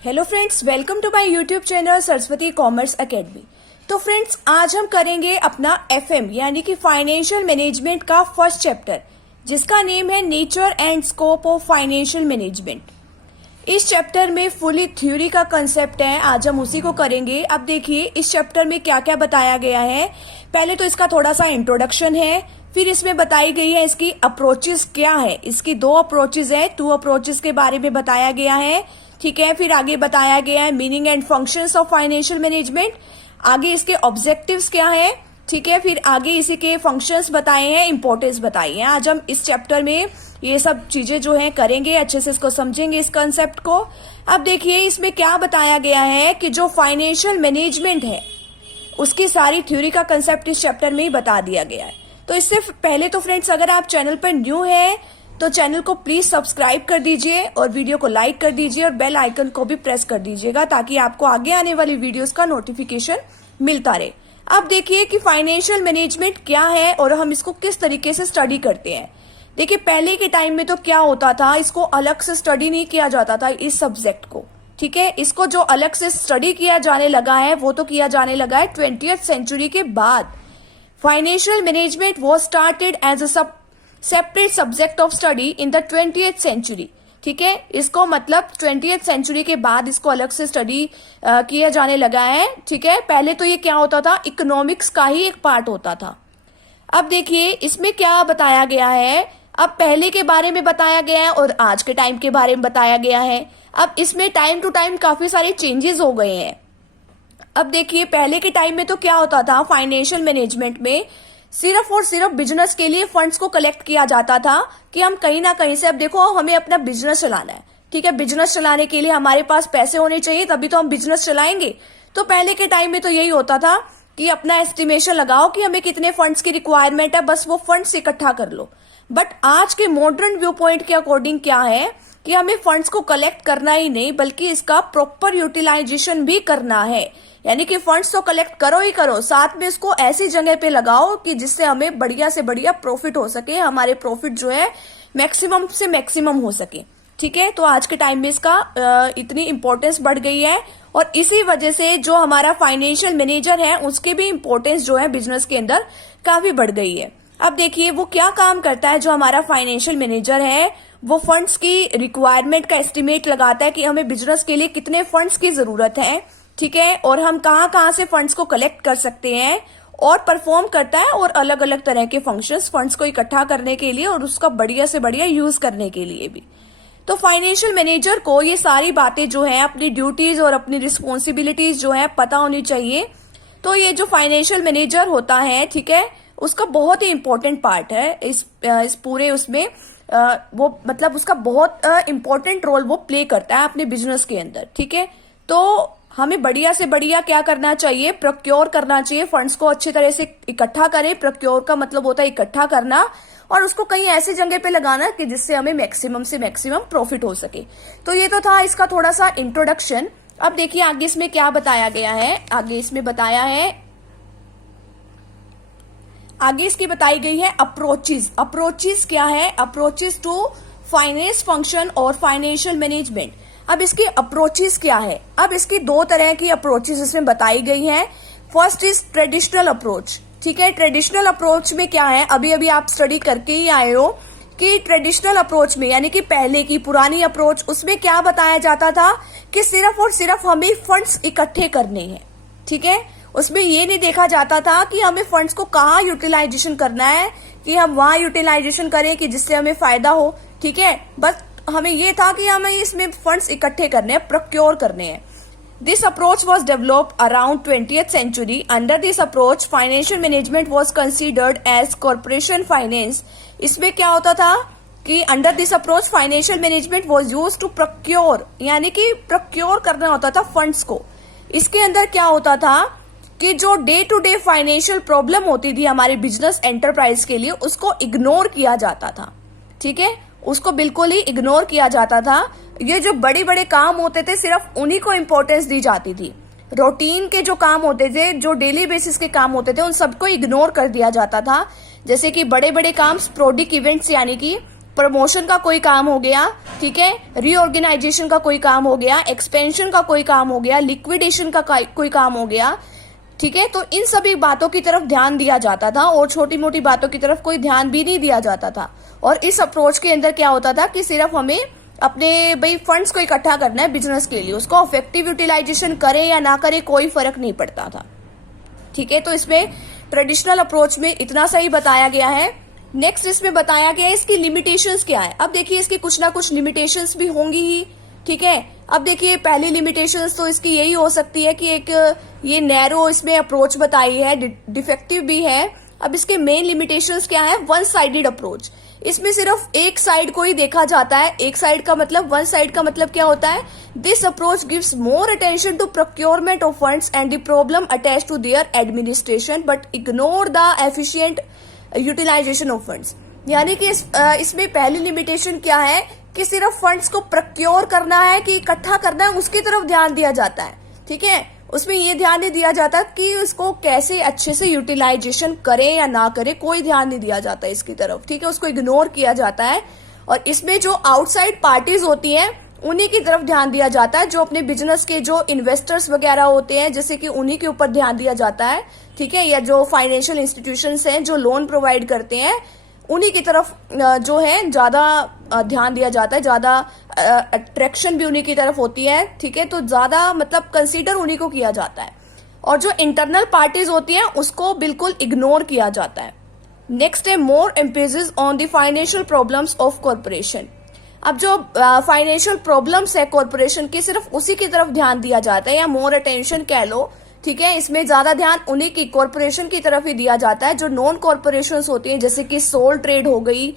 Hello friends, welcome to my YouTube channel Saraswati commerce academy. तो friends, आज हम करेंगे अपना एफएम यानी कि फाइनेंशियल मैनेजमेंट का फर्स्ट चैप्टर, जिसका नेम है nature and scope of financial management. इस चैप्टर में फुली थ्योरी का कंसेप्ट है, आज हम उसी को करेंगे। अब देखिए इस चैप्टर में क्या क्या बताया गया है। पहले तो इसका थोड़ा सा इंट्रोडक्शन है, फिर इसमें बताई गई है इसकी अप्रोचेस क्या है। इसकी दो अप्रोचेस है, 2 अप्रोचेस के बारे में बताया गया है, ठीक है। फिर आगे बताया गया है meaning and functions of financial management, आगे इसके ऑब्जेक्टिव्स क्या है, ठीक है। फिर आगे इसी के फंक्शंस बताए हैं, इंपॉर्टेंस बताई है। आज हम इस चैप्टर में ये सब चीजें जो है करेंगे, अच्छे से इसको समझेंगे इस कंसेप्ट को। अब देखिए इसमें क्या बताया गया है कि जो फाइनेंशियल मैनेजमेंट है उसकी सारी थ्योरी का कंसेप्ट इस चैप्टर में ही बता दिया गया है। तो इससे पहले तो फ्रेंड्स, अगर आप चैनल पर न्यू है तो चैनल को प्लीज सब्सक्राइब कर दीजिए और वीडियो को लाइक कर दीजिए और बेल आइकन को भी प्रेस कर दीजिएगा, ताकि आपको आगे आने वाली वीडियोस का नोटिफिकेशन मिलता रहे। अब देखिए कि फाइनेंशियल मैनेजमेंट क्या है और हम इसको किस तरीके से स्टडी करते हैं। देखिए पहले के टाइम में तो क्या होता था, इसको अलग से स्टडी नहीं किया जाता था इस सब्जेक्ट को, ठीक है। इसको जो अलग से स्टडी किया जाने लगा है वो तो किया जाने लगा है 20th सेंचुरी के बाद। Financial management was started as a separate subject of study in the 20th century, ठीक है। इसको मतलब 20th सेंचुरी के बाद इसको अलग से स्टडी किया जाने लगा है, ठीक है। पहले तो ये क्या होता था, इकोनॉमिक्स का ही एक पार्ट होता था। अब देखिए इसमें क्या बताया गया है। अब पहले के बारे में बताया गया है और आज के टाइम के बारे में बताया गया है। अब इसमें टाइम टू टाइम काफी सारे चेंजेस हो गए हैं। अब देखिए पहले के टाइम में तो क्या होता था, फाइनेंशियल मैनेजमेंट में सिर्फ और सिर्फ बिजनेस के लिए फंड्स को कलेक्ट किया जाता था कि हम कहीं ना कहीं से, अब देखो हमें अपना बिजनेस चलाना है, ठीक है। बिजनेस चलाने के लिए हमारे पास पैसे होने चाहिए, तभी तो हम बिजनेस चलाएंगे। तो पहले के टाइम में तो यही होता था कि अपना एस्टिमेशन लगाओ कि हमें कितने फंड्स की रिक्वायरमेंट है, बस वो फंड्स इकट्ठा कर लो। बट आज के मॉडर्न व्यू पॉइंट के अकॉर्डिंग क्या है कि हमें फंड्स को कलेक्ट करना ही नहीं, बल्कि इसका प्रॉपर यूटिलाइजेशन भी करना है। यानी कि फंड्स तो कलेक्ट करो ही करो, साथ में इसको ऐसी जगह पे लगाओ कि जिससे हमें बढ़िया से बढ़िया प्रॉफिट हो सके, हमारे प्रॉफिट जो है मैक्सिमम से मैक्सिमम हो सके, ठीक है। तो आज के टाइम में इसका इतनी इंपॉर्टेंस बढ़ गई है और इसी वजह से जो हमारा फाइनेंशियल मैनेजर है उसकी भी इंपॉर्टेंस जो है बिजनेस के अंदर काफी बढ़ गई है। अब देखिए वो क्या काम करता है, जो हमारा फाइनेंशियल मैनेजर है वो फंड्स की रिक्वायरमेंट का एस्टिमेट लगाता है कि हमें बिजनेस के लिए कितने फंड्स की जरूरत है, ठीक है, और हम कहाँ कहाँ से फंड्स को कलेक्ट कर सकते हैं, और परफॉर्म करता है और अलग अलग तरह के फंक्शंस फंड्स को इकट्ठा करने के लिए और उसका बढ़िया से बढ़िया यूज करने के लिए भी। तो फाइनेंशियल मैनेजर को ये सारी बातें जो है, अपनी ड्यूटीज और अपनी रिस्पॉन्सिबिलिटीज जो है पता होनी चाहिए। तो ये जो फाइनेंशियल मैनेजर होता है, ठीक है, उसका बहुत ही इंपॉर्टेंट पार्ट है इस पूरे उसमें वो मतलब उसका बहुत इंपॉर्टेंट रोल वो प्ले करता है अपने बिजनेस के अंदर, ठीक है। तो हमें बढ़िया से बढ़िया क्या करना चाहिए, प्रोक्योर करना चाहिए, फंड्स को अच्छी तरह से इकट्ठा करें। प्रोक्योर का मतलब होता है इकट्ठा करना और उसको कहीं ऐसी जगह पे लगाना कि जिससे हमें मैक्सिमम से मैक्सिमम प्रॉफिट हो सके। तो ये तो था इसका थोड़ा सा इंट्रोडक्शन। अब देखिए आगे इसमें क्या बताया गया है। आगे इसमें बताया है, आगे इसकी बताई गई है अप्रोचेस। अप्रोचेस क्या है, अप्रोचेस टू फाइनेंस फंक्शन और फाइनेंशियल मैनेजमेंट। अब इसकी अप्रोचेस क्या है, अब इसकी 2 तरह की अप्रोचेस इसमें बताई गई हैं। फर्स्ट इज ट्रेडिशनल अप्रोच, ठीक है। ट्रेडिशनल अप्रोच में क्या है, अभी अभी आप स्टडी करके ही आए हो कि ट्रेडिशनल अप्रोच में यानी कि पहले की पुरानी अप्रोच, उसमें क्या बताया जाता था कि सिर्फ और सिर्फ हमें फंड्स इकट्ठे करने हैं, ठीक है। उसमें ये नहीं देखा जाता था कि हमें फंड्स को कहाँ यूटिलाइजेशन करना है, कि हम वहां यूटिलाइजेशन करें कि जिससे हमें फायदा हो, ठीक है। बस हमें ये था कि हमें इसमें फंड्स इकट्ठे करने हैं, प्रोक्योर करने हैं। This approach was developed around 20th century. Under this approach financial management was considered as corporation finance. इसमें क्या होता था कि under this approach financial management was use to procure, यानी कि प्रोक्योर करना होता था फंड्स को। इसके अंदर क्या होता था कि जो day to day financial problem होती थी हमारे बिजनेस एंटरप्राइज के लिए, उसको इग्नोर किया जाता था, ठीक है, उसको बिल्कुल ही इग्नोर किया जाता था। ये जो बड़े बड़े काम होते थे सिर्फ उन्हीं को इंपॉर्टेंस दी जाती थी। रूटीन के जो काम होते थे, जो डेली बेसिस के काम होते थे, उन सबको इग्नोर कर दिया जाता था। जैसे कि बड़े बड़े काम, स्पोरेडिक इवेंट्स यानी कि प्रमोशन का कोई काम हो गया, ठीक है, रीऑर्गेनाइजेशन का कोई काम हो गया, एक्सपेंशन का कोई काम हो गया, लिक्विडेशन का कोई काम हो गया, ठीक है। तो इन सभी बातों की तरफ ध्यान दिया जाता था और छोटी मोटी बातों की तरफ कोई ध्यान भी नहीं दिया जाता था। और इस अप्रोच के अंदर क्या होता था कि सिर्फ हमें अपने भाई फंड्स को इकट्ठा करना है बिजनेस के लिए, उसको इफेक्टिव यूटिलाइजेशन करें या ना करें कोई फर्क नहीं पड़ता था, ठीक है। तो इसमें ट्रेडिशनल अप्रोच में इतना सही बताया गया है। नेक्स्ट इसमें बताया गया है इसकी लिमिटेशंस क्या है। अब देखिए इसकी कुछ ना कुछ लिमिटेशंस भी होंगी ही, ठीक है। अब देखिए पहली लिमिटेशंस तो इसकी यही हो सकती है कि एक ये नैरो इसमें अप्रोच बताई है, डिफेक्टिव भी है। अब इसके मेन लिमिटेशंस क्या है, वन साइडेड अप्रोच, इसमें सिर्फ एक साइड को ही देखा जाता है। एक साइड का मतलब, वन साइड का मतलब क्या होता है, this approach gives more attention to procurement of funds and the problem attach to their administration but ignore the efficient utilisation of funds. यानी कि इसमें पहली लिमिटेशन क्या है कि सिर्फ फंड्स को प्रोक्योर करना है कि इकट्ठा करना है, उसकी तरफ ध्यान दिया जाता है, ठीक है। उसमें ये ध्यान नहीं दिया जाता कि उसको कैसे अच्छे से यूटिलाइजेशन करें या ना करें, कोई ध्यान नहीं दिया जाता इसकी तरफ, ठीक है। उसको इग्नोर किया जाता है। और इसमें जो आउटसाइड पार्टीज होती हैं उन्हीं की तरफ ध्यान दिया जाता है, जो अपने बिजनेस के जो इन्वेस्टर्स वगैरह होते हैं जैसे कि उन्हीं के ऊपर ध्यान दिया जाता है, ठीक है। या जो फाइनेंशियल इंस्टीट्यूशंस हैं जो लोन प्रोवाइड करते हैं उन्हीं की तरफ जो है ज्यादा ध्यान दिया जाता है, ज्यादा अट्रैक्शन भी उन्हीं की तरफ होती है, ठीक है। तो ज्यादा मतलब कंसीडर उन्हीं को किया जाता है और जो इंटरनल पार्टीज होती हैं उसको बिल्कुल इग्नोर किया जाता है। नेक्स्ट है more emphasis on the financial problems of corporation. अब जो फाइनेंशियल प्रॉब्लम्स है कॉर्पोरेशन की, सिर्फ उसी की तरफ ध्यान दिया जाता है या मोर अटेंशन कह लो, ठीक है। इसमें ज्यादा ध्यान उन्हीं की कॉर्पोरेशन की तरफ ही दिया जाता है। जो नॉन कॉर्पोरेशंस होती हैं जैसे कि सोल ट्रेड हो गई,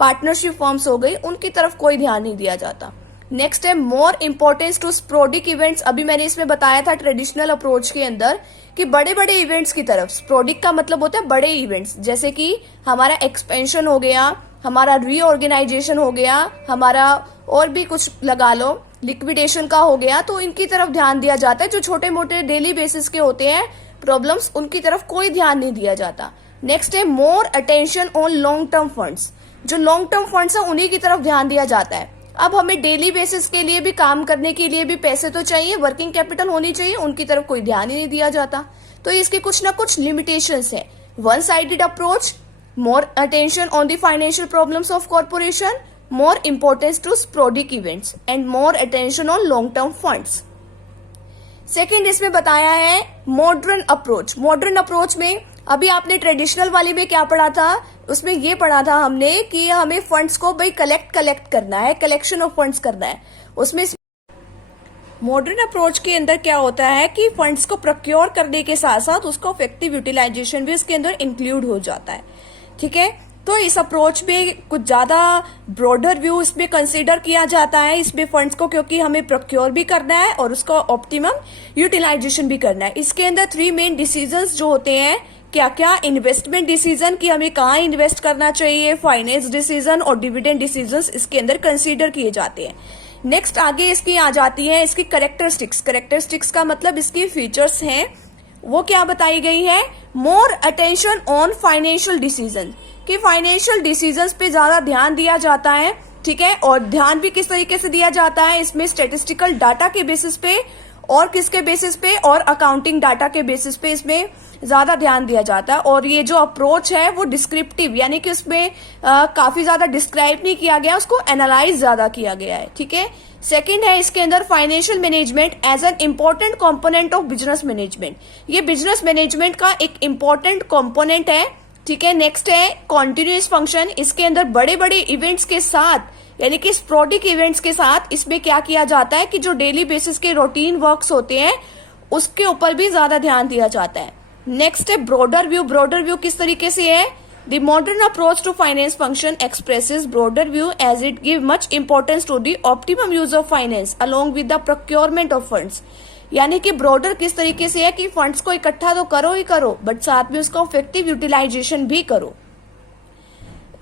पार्टनरशिप फर्म्स हो गई, उनकी तरफ कोई ध्यान नहीं दिया जाता। नेक्स्ट है मोर इंपॉर्टेंस टू स्पोरेडिक इवेंट्स। अभी मैंने इसमें बताया था ट्रेडिशनल अप्रोच के अंदर कि बड़े बड़े इवेंट्स की तरफ, स्पोरेडिक का मतलब होता है बड़े इवेंट्स, जैसे कि हमारा एक्सपेंशन हो गया, हमारा रीऑर्गेनाइजेशन हो गया, हमारा और भी कुछ लगा लो, लिक्विडेशन का हो गया, तो इनकी तरफ ध्यान दिया जाता है। जो छोटे मोटे डेली बेसिस के होते हैं प्रॉब्लम्स, उनकी तरफ कोई ध्यान नहीं दिया जाता। नेक्स्ट है more attention on long term funds. जो लॉन्ग टर्म फंड्स है उन्हीं की तरफ ध्यान दिया जाता है। अब हमें डेली बेसिस के लिए भी काम करने के लिए भी पैसे तो चाहिए, वर्किंग कैपिटल होनी चाहिए, उनकी तरफ कोई ध्यान ही नहीं दिया जाता। तो इसके कुछ ना कुछ लिमिटेशंस है। One sided approach, more attention on the financial problems of corporation, more importance to sporadic events and more attention on long term funds. Second इसमें बताया है मॉडर्न अप्रोच। मॉडर्न अप्रोच में अभी आपने ट्रेडिशनल वाले में क्या पढ़ा था, उसमें ये पढ़ा था हमने कि हमें फंड्स को भाई कलेक्ट करना है, कलेक्शन ऑफ फंड्स करना है। उसमें मॉडर्न अप्रोच के अंदर क्या होता है कि फंड्स को प्रोक्योर करने के साथ साथ उसका इफेक्टिव यूटिलाइजेशन भी उसके अंदर इंक्लूड हो जाता है, ठीक है। तो इस अप्रोच में कुछ ज्यादा ब्रॉडर व्यू इसमें कंसीडर किया जाता है इसमें फंड्स को, क्योंकि हमें प्रोक्योर भी करना है और उसका ऑप्टिमम यूटिलाइजेशन भी करना है। इसके अंदर 3 मेन डिसीजंस जो होते हैं, क्या क्या, इन्वेस्टमेंट डिसीजन कि हमें कहाँ इन्वेस्ट करना चाहिए, फाइनेंस डिसीजन और डिविडेंड डिसीजंस इसके अंदर कंसीडर किए जाते हैं। नेक्स्ट आगे इसकी आ जाती है इसकी कैरेक्टरिस्टिक्स। कैरेक्टरिस्टिक्स का मतलब इसकी फीचर्स हैं, वो क्या बताई गई है, more attention on financial decision, कि फाइनेंशियल डिसीजंस पे ज्यादा ध्यान दिया जाता है, ठीक है। और ध्यान भी किस तरीके से दिया जाता है, इसमें स्टेटिस्टिकल डाटा के बेसिस पे और किसके बेसिस पे, और अकाउंटिंग डाटा के बेसिस पे इसमें ज्यादा ध्यान दिया जाता है। और ये जो अप्रोच है वो डिस्क्रिप्टिव, यानी कि उसमें काफी ज्यादा डिस्क्राइब नहीं किया गया, उसको एनालाइज ज्यादा किया गया है, ठीक है। सेकंड है इसके अंदर financial management as an important component of business management. ये बिजनेस मैनेजमेंट का एक इम्पोर्टेंट कंपोनेंट है, ठीक है। नेक्स्ट है कॉन्टिन्यूस फंक्शन। इसके अंदर बड़े बड़े इवेंट्स के साथ, यानी कि स्पोरेडिक इवेंट्स के साथ इसमें क्या किया जाता है कि जो डेली बेसिस के रूटीन वर्क्स होते हैं उसके ऊपर भी ज्यादा ध्यान दिया जाता है। नेक्स्ट है ब्रॉडर व्यू। ब्रॉडर व्यू किस तरीके से है, The modern approach to finance function expresses broader view as it gives much importance to the optimum use of finance along with the procurement of funds. यानी कि broader किस तरीके से है कि फंड्स को इकट्ठा तो करो ही करो, बट साथ में उसका इफेक्टिव यूटिलाइजेशन भी करो।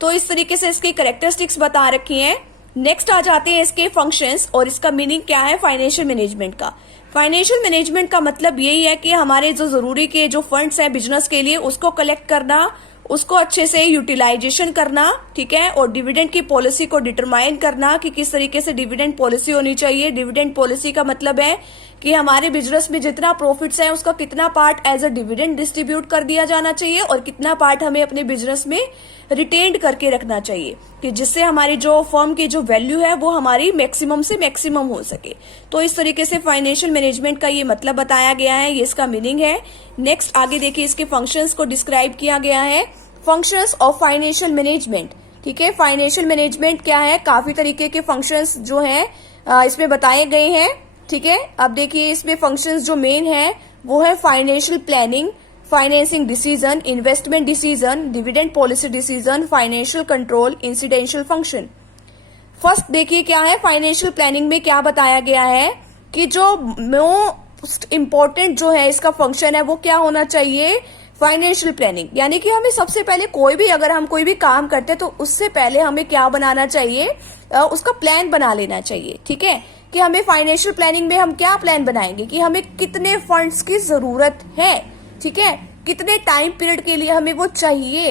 तो इस तरीके से इसकी कैरेक्टरिस्टिक्स बता रखी हैं। नेक्स्ट आ जाते हैं इसके फंक्शंस और इसका मीनिंग क्या है फाइनेंशियल मैनेजमेंट का। फाइनेंशियल मैनेजमेंट का मतलब यही है कि हमारे जो जरूरी के जो फंड्स हैं बिजनेस के लिए उसको कलेक्ट करना, उसको अच्छे से यूटिलाइजेशन करना, ठीक है, और डिविडेंड की पॉलिसी को डिटरमाइन करना कि किस तरीके से डिविडेंड पॉलिसी होनी चाहिए। डिविडेंड पॉलिसी का मतलब है कि हमारे बिजनेस में जितना प्रॉफिट्स है उसका कितना part as a dividend distribute कर दिया जाना चाहिए और कितना पार्ट हमें अपने बिजनेस में रिटेन्ड करके रखना चाहिए, कि जिससे हमारी जो फर्म की जो वैल्यू है वो हमारी मैक्सिमम से मैक्सिमम हो सके। तो इस तरीके से फाइनेंशियल मैनेजमेंट का ये मतलब बताया गया है, ये इसका मीनिंग है। नेक्स्ट आगे देखिए, इसके फंक्शंस को डिस्क्राइब किया गया है। फंक्शंस ऑफ फाइनेंशियल मैनेजमेंट, ठीक है, फाइनेंशियल मैनेजमेंट क्या है, काफी तरीके के फंक्शंस जो हैं इसमें बताए गए हैं, ठीक है। अब देखिए इसमें फंक्शंस जो मेन है वो है financial planning, financing decision, investment decision, dividend policy decision, financial control, incidental function. First देखिए क्या है, फाइनेंशियल प्लानिंग में क्या बताया गया है कि जो मोस्ट इम्पोर्टेंट जो है इसका फंक्शन है वो क्या होना चाहिए, फाइनेंशियल प्लानिंग। यानी कि हमें सबसे पहले अगर हम कोई भी काम करते हैं तो उससे पहले हमें क्या बनाना चाहिए, उसका प्लान बना लेना चाहिए, ठीक है, कि हमें फाइनेंशियल प्लानिंग में हम क्या प्लान बनाएंगे कि हमें कितने फंड्स की जरूरत है, ठीक है, कितने टाइम पीरियड के लिए हमें वो चाहिए,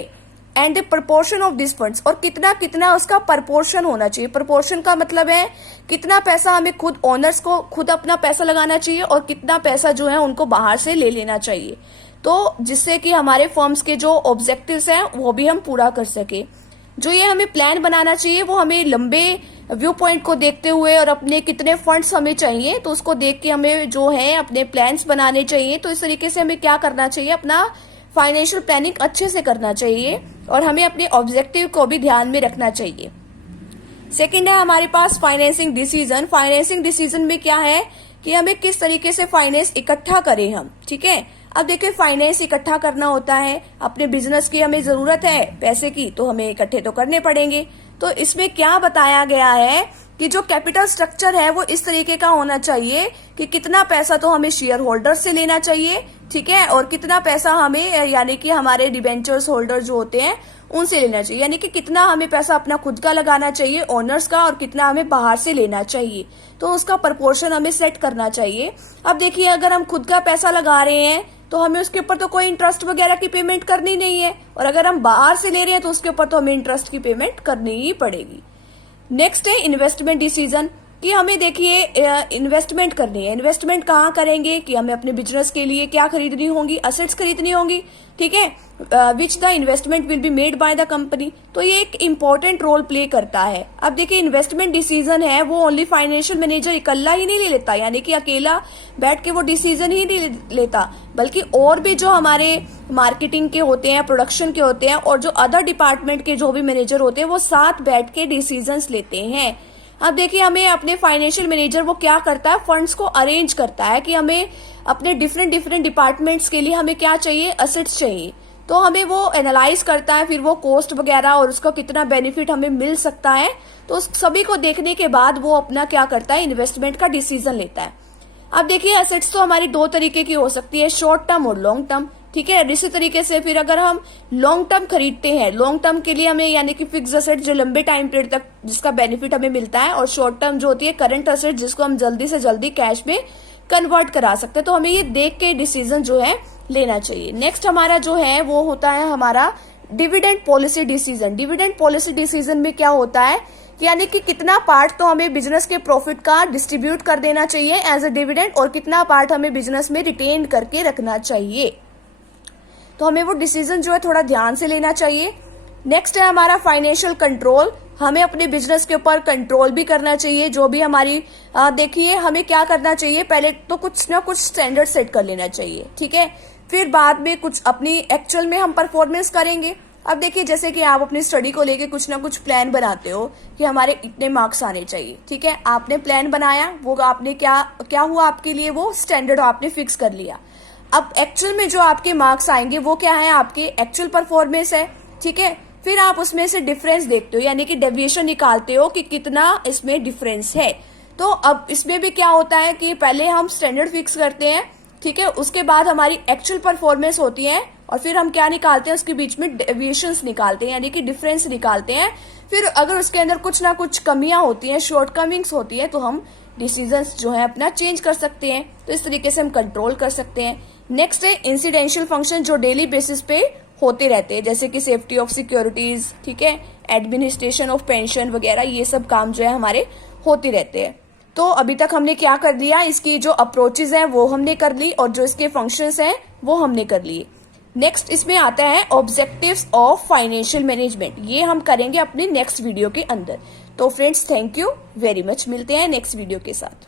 and the proportion of this funds, और कितना कितना उसका प्रपोर्शन होना चाहिए। प्रपोर्शन का मतलब है कितना पैसा हमें खुद ओनर्स को खुद अपना पैसा लगाना चाहिए और कितना पैसा जो है उनको बाहर से ले लेना चाहिए, तो जिससे कि हमारे फर्म्स के जो ऑब्जेक्टिव्स हैं वो भी हम पूरा कर सके। जो ये हमें प्लान बनाना चाहिए वो हमें लंबे व्यू पॉइंट को देखते हुए और अपने कितने फंड्स हमें चाहिए तो उसको देख के हमें जो है अपने प्लान्स बनाने चाहिए। तो इस तरीके से हमें क्या करना चाहिए, अपना फाइनेंशियल प्लानिंग अच्छे से करना चाहिए और हमें अपने ऑब्जेक्टिव को भी ध्यान में रखना चाहिए। सेकंड है हमारे पास फाइनेंसिंग डिसीजन। फाइनेंसिंग डिसीजन में क्या है कि हमें किस तरीके से फाइनेंस इकट्ठा करें हम, ठीक है। अब देखिए फाइनेंस इकट्ठा करना होता है, अपने बिजनेस की हमें जरूरत है पैसे की तो हमें इकट्ठे तो करने पड़ेंगे। तो इसमें क्या बताया गया है कि जो कैपिटल स्ट्रक्चर है वो इस तरीके का होना चाहिए कि कितना पैसा तो हमें शेयर होल्डर से लेना चाहिए, ठीक है, और कितना पैसा हमें यानी कि हमारे डिबेंचर्स होल्डर जो होते हैं उनसे लेना चाहिए। यानी कि कितना हमें पैसा अपना खुद का लगाना चाहिए ओनर्स का और कितना हमें बाहर से लेना चाहिए, तो उसका प्रपोर्शन हमें सेट करना चाहिए। अब देखिए अगर हम खुद का पैसा लगा रहे हैं तो हमें उसके ऊपर तो कोई इंटरेस्ट वगैरह की पेमेंट करनी नहीं है, और अगर हम बाहर से ले रहे हैं तो उसके ऊपर तो हमें इंटरेस्ट की पेमेंट करनी ही पड़ेगी। नेक्स्ट है इन्वेस्टमेंट डिसीजन, कि हमें देखिए इन्वेस्टमेंट करनी है। इन्वेस्टमेंट कहाँ करेंगे कि हमें अपने बिजनेस के लिए क्या खरीदनी होंगी, असेट्स खरीदनी होंगी, ठीक है, which the investment will be made by the company. तो ये एक इम्पोर्टेंट रोल प्ले करता है। अब देखिए इन्वेस्टमेंट डिसीजन है वो ओनली फाइनेंशियल मैनेजर इकल्ला ही नहीं ले लेता, यानी कि अकेला बैठ के वो डिसीजन ही नहीं लेता, बल्कि और भी जो हमारे मार्केटिंग के होते हैं, प्रोडक्शन के होते हैं और जो अदर डिपार्टमेंट के जो भी मैनेजर होते हैं वो साथ बैठ के डिसीजंस लेते हैं। अब देखिए हमें अपने फाइनेंशियल मैनेजर वो क्या करता है, फंड्स को अरेंज करता है कि हमें अपने डिफरेंट डिपार्टमेंट्स के लिए हमें क्या चाहिए, असेट्स चाहिए, तो हमें वो एनालाइज करता है, फिर वो कॉस्ट वगैरह और उसका कितना बेनिफिट हमें मिल सकता है, तो उस सभी को देखने के बाद वो अपना क्या करता है, इन्वेस्टमेंट का डिसीजन लेता है। अब देखिए एसेट्स तो हमारी दो तरीके की हो सकती है, शॉर्ट टर्म और लॉन्ग टर्म, ठीक है। इसी तरीके से फिर अगर हम लॉन्ग टर्म खरीदते हैं, लॉन्ग टर्म के लिए हमें यानी कि फिक्स असेट जो लंबे टाइम पीरियड तक जिसका बेनिफिट हमें मिलता है, और शॉर्ट टर्म जो होती है करंट असेट जिसको हम जल्दी से जल्दी कैश में कन्वर्ट करा सकते हैं। तो हमें ये देख के डिसीजन जो है लेना चाहिए। नेक्स्ट हमारा जो है वो होता है हमारा dividend policy decision. Dividend policy decision में क्या होता है, यानी कि कितना पार्ट तो हमें बिजनेस के प्रॉफिट का डिस्ट्रीब्यूट कर देना चाहिए एज अ डिविडेंड और कितना पार्ट हमें बिजनेस में रिटेन करके रखना चाहिए। तो हमें वो डिसीजन जो है थोड़ा ध्यान से लेना चाहिए। नेक्स्ट है हमारा फाइनेंशियल कंट्रोल। हमें अपने बिजनेस के ऊपर कंट्रोल भी करना चाहिए। जो भी हमारी देखिए हमें क्या करना चाहिए, पहले तो कुछ ना कुछ स्टैंडर्ड सेट कर लेना चाहिए, ठीक है, फिर बाद में कुछ अपनी एक्चुअल में हम परफॉर्मेंस करेंगे। अब देखिए जैसे कि आप अपनी स्टडी को लेके कुछ ना कुछ प्लान बनाते हो कि हमारे इतने मार्क्स आने चाहिए, ठीक है, आपने प्लान बनाया, वो आपने क्या हुआ आपके लिए, वो स्टैंडर्ड आपने फिक्स कर लिया। अब एक्चुअल में जो आपके मार्क्स आएंगे वो क्या है, आपके एक्चुअल परफॉर्मेंस है, ठीक है। फिर आप उसमें से डिफरेंस देखते हो, यानी कि डेविएशन निकालते हो कि कितना इसमें डिफरेंस है। तो अब इसमें भी क्या होता है कि पहले हम स्टैंडर्ड फिक्स करते हैं, ठीक है, उसके बाद हमारी एक्चुअल परफॉर्मेंस होती है और फिर हम क्या निकालते हैं, उसके बीच में डेविएशंस निकालते हैं, यानी कि डिफरेंस निकालते हैं। फिर अगर उसके अंदर कुछ ना कुछ कमियां होती हैं, शॉर्टकमिंग्स होती हैं, तो हम डिसीजंस जो है अपना चेंज कर सकते हैं। तो इस तरीके से हम कंट्रोल कर सकते हैं। नेक्स्ट है इंसिडेंशियल फंक्शन, जो डेली बेसिस पे होते रहते हैं, जैसे कि सेफ्टी ऑफ सिक्योरिटीज, ठीक है, एडमिनिस्ट्रेशन ऑफ पेंशन वगैरह, ये सब काम जो है हमारे होते रहते हैं। तो अभी तक हमने क्या कर लिया, इसकी जो अप्रोचेज हैं वो हमने कर ली और जो इसके फंक्शंस हैं वो हमने कर लिए। नेक्स्ट इसमें आता है ऑब्जेक्टिव्स ऑफ फाइनेंशियल मैनेजमेंट, ये हम करेंगे अपने नेक्स्ट वीडियो के अंदर। तो friends thank you very much, मिलते हैं नेक्स्ट वीडियो के साथ।